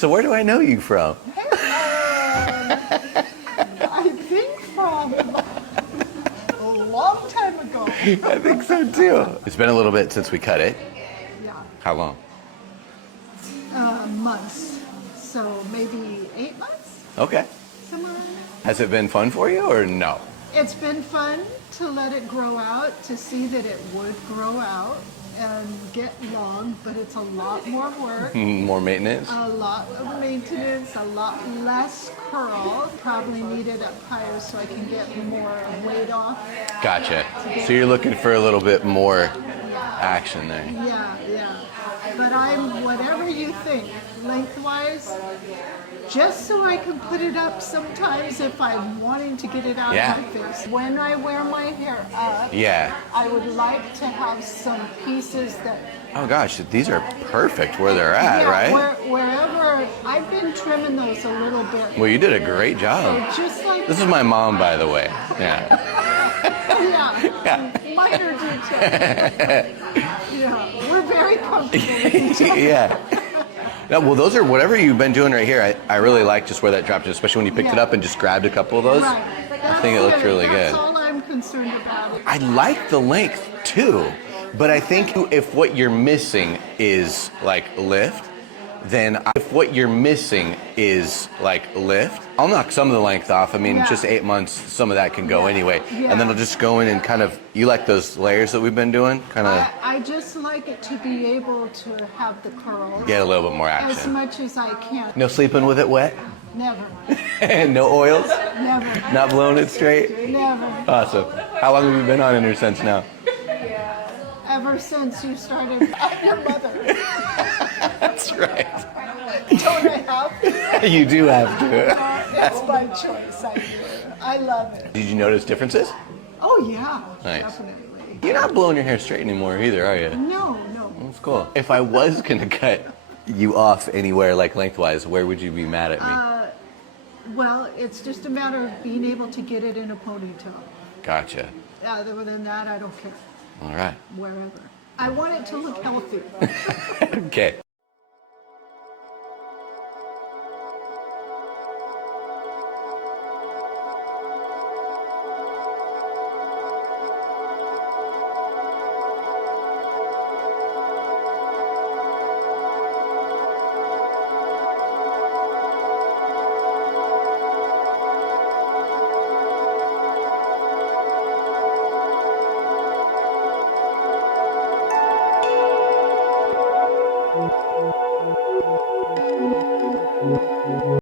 So where do I know you from? I think from a long time ago. I think so too. It's been a little bit since we cut it. Yeah, How long? months. So maybe 8 months, Okay. somewhere around there. Has it been fun for you or no? It's been fun to let it grow out, to see that it would grow out and get long, but it's a lot more work, More maintenance? a lot of maintenance, a lot less curl. Probably need it up higher so I can get more weight off. Gotcha. So you're looking for a little bit more action there. Yeah, yeah. But I'm whatever you think, lengthwise, just so I can put it up sometimes if I'm wanting to get it out Yeah. of my face. When I wear my hair up, Yeah. I would like to have some pieces that, Oh gosh, these are perfect where they're at, right? wherever, I've been trimming those a little bit. Well, you did a great job. Just like This is my mom, by the way. Yeah. yeah, minor detail. Yeah, we're very comfortable with each other. Yeah. No, well, those are whatever you've been doing right here. I really like just where that dropped, especially when you picked it up and just grabbed a couple of those. Right. I think it looks really That's good. all I'm concerned about. I like the length too, but I think if what you're missing is like lift, then if what you're missing is like lift, I'll knock some of the length off. I mean, Yeah. just 8 months, some of that can go anyway. Yeah. And then I'll just go in and kind of, you like those layers that we've been doing? Kind of I just like it to be able to have the curls get a little bit more as action. much as I can. No sleeping with it wet? Never. And no oils? Never. Not blowing it straight? Never. Awesome. How long have you been on in her since now? Ever since you started. I'm your mother. That's right. Don't I have to? You do have to. That's my choice. I love it. Did you notice differences? Oh, yeah. Nice. Definitely. You're not blowing your hair straight anymore either, are you? No, no. That's cool. If I was gonna cut you off anywhere, like lengthwise, where would you be mad at me? Well, it's just a matter of being able to get it in a ponytail. Gotcha. Other than that, I don't care. All right. Wherever. I want it to look healthy. Okay.